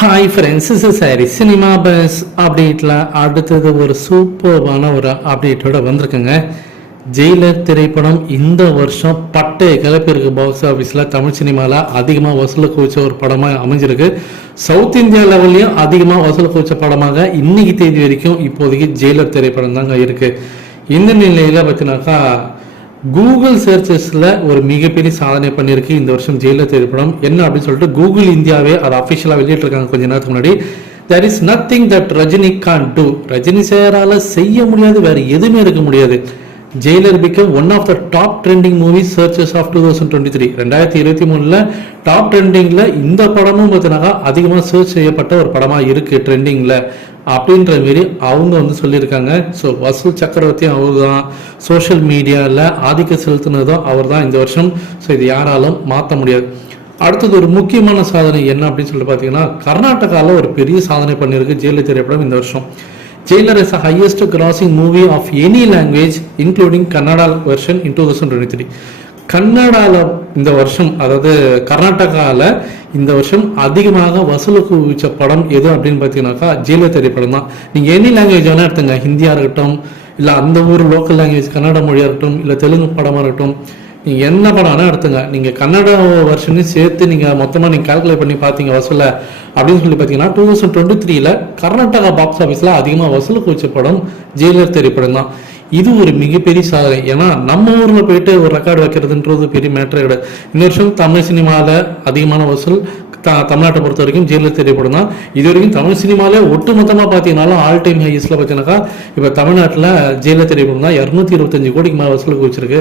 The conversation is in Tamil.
Hi friends is sorry cinema buzz அப்டேட்டில் அடுத்தது ஒரு சூப்பர்வான ஒரு அப்டேட்டோட வந்திருக்குங்க. ஜெயிலர் திரைப்படம் இந்த வருஷம் பட்டை கிளப்பியிருக்கு பாக்ஸ் ஆஃபீஸில் தமிழ் சினிமாவில் அதிகமாக வசூல் குவிச்ச ஒரு படமாக அமைஞ்சிருக்கு. சவுத் இந்தியா லெவல்லையும் அதிகமாக வசூல் குவிச்ச படமாக இன்னைக்கு தேதி வரைக்கும் இப்போதைக்கு ஜெயிலர் திரைப்படம் தாங்க இருக்குது இந்த நிலையில் பார்த்தீங்கன்னாக்கா கூகுள் சர்ச்சஸில் ஒரு மிகப்பெரிய சாதனை பண்ணியிருக்கு இந்த வருஷம் ஜெயிலில் திரைப்படம் என்ன அப்படின்னு சொல்லிட்டு கூகுள் இந்தியாவே அதை அஃபிஷியலாக வெளியிட்டிருக்காங்க கொஞ்ச நேரத்துக்கு முன்னாடி. There is nothing that Rajini can do Rajini சாரால செய்ய முடியாது வேற எதுவுமே இருக்க முடியாது. Jailer become one of the top trending movie searches of two thousand twenty three ரெண்டாயிரத்தி இருபத்தி மூணில் டாப் ட்ரெண்டிங்கில் இந்த படமும் பார்த்தீங்கன்னா அதிகமாக சர்ச் செய்யப்பட்ட ஒரு படமாக இருக்குது ட்ரெண்டிங்கில் அப்படின்ற மாரி அவங்க வந்து சொல்லியிருக்காங்க. ஸோ வசூல் சக்கரவர்த்தியும் அவர் தான் சோஷியல் மீடியாவில் ஆதிக்கம் செலுத்தினதும் அவர் தான் இந்த வருஷம். ஸோ இது யாராலும் மாற்ற முடியாது. அடுத்தது ஒரு முக்கியமான சாதனை என்ன அப்படின்னு சொல்லிட்டு பார்த்தீங்கன்னா கர்நாடகாவில் ஒரு பெரிய சாதனை பண்ணியிருக்கு ஜெயலலிதா திரைப்படம் இந்த வருஷம். Jailer is highest grossing movie of any language including Kannada version in two thousand twenty three கன்னடாவில் இந்த வருஷம் அதாவது கர்நாடகாவில் இந்த வருஷம் அதிகமாக வசூலுக்கு குவிச்ச படம் எது அப்படின்னு பார்த்தீங்கன்னாக்கா ஜெயிலர் திரைப்படம் தான். நீங்கள் எனி லாங்குவேஜ் வேணால் எடுத்துங்க. ஹிந்தியாக இருக்கட்டும் இல்லை அந்த ஊர் லோக்கல் லாங்குவேஜ் கன்னட மொழியாக இருக்கட்டும் இல்லை தெலுங்கு படமாக இருக்கட்டும் நீங்கள் என்ன படம் வேணால் எடுத்துங்க. நீங்கள் கன்னட வருஷனையும் சேர்த்து நீங்கள் மொத்தமாக நீங்கள் கால்குலேட் பண்ணி பார்த்தீங்க வசூல. அப்படின்னு சொல்லி பார்த்தீங்கன்னா டூ தௌசண்ட் டுவெண்ட்டி த்ரீல கர்நாடகா பாக்ஸ் ஆஃபீஸில் அதிகமாக வசூலுக்கு வச்ச படம் ஜெயிலர் திரைப்படம் தான். இது ஒரு மிகப்பெரிய சாதனை. ஏன்னா நம்ம ஊரில் போயிட்டு ஒரு ரெக்கார்டு வைக்கிறதுன்றது பெரிய மேட்டரே கிடையாது. இந்த வருஷம் தமிழ் சினிமாவில் அதிகமான வசூல் த தமிழ்நாட்டை பொறுத்த வரைக்கும் ஜெயிலர் திரைப்படம் தான். இது வரைக்கும் தமிழ் சினிமாவில் ஒட்டுமொத்தமாக பார்த்தீங்கனாலும் ஆல் டைம் ஹையஸ்ட்டில் பார்த்தீங்கன்னாக்கா இப்போ தமிழ்நாட்டில் ஜெயிலர் திரைப்படம் தான். இரநூத்தி இருபத்தஞ்சு கோடிக்கு மேலே வசூலுக்கு வச்சிருக்கு.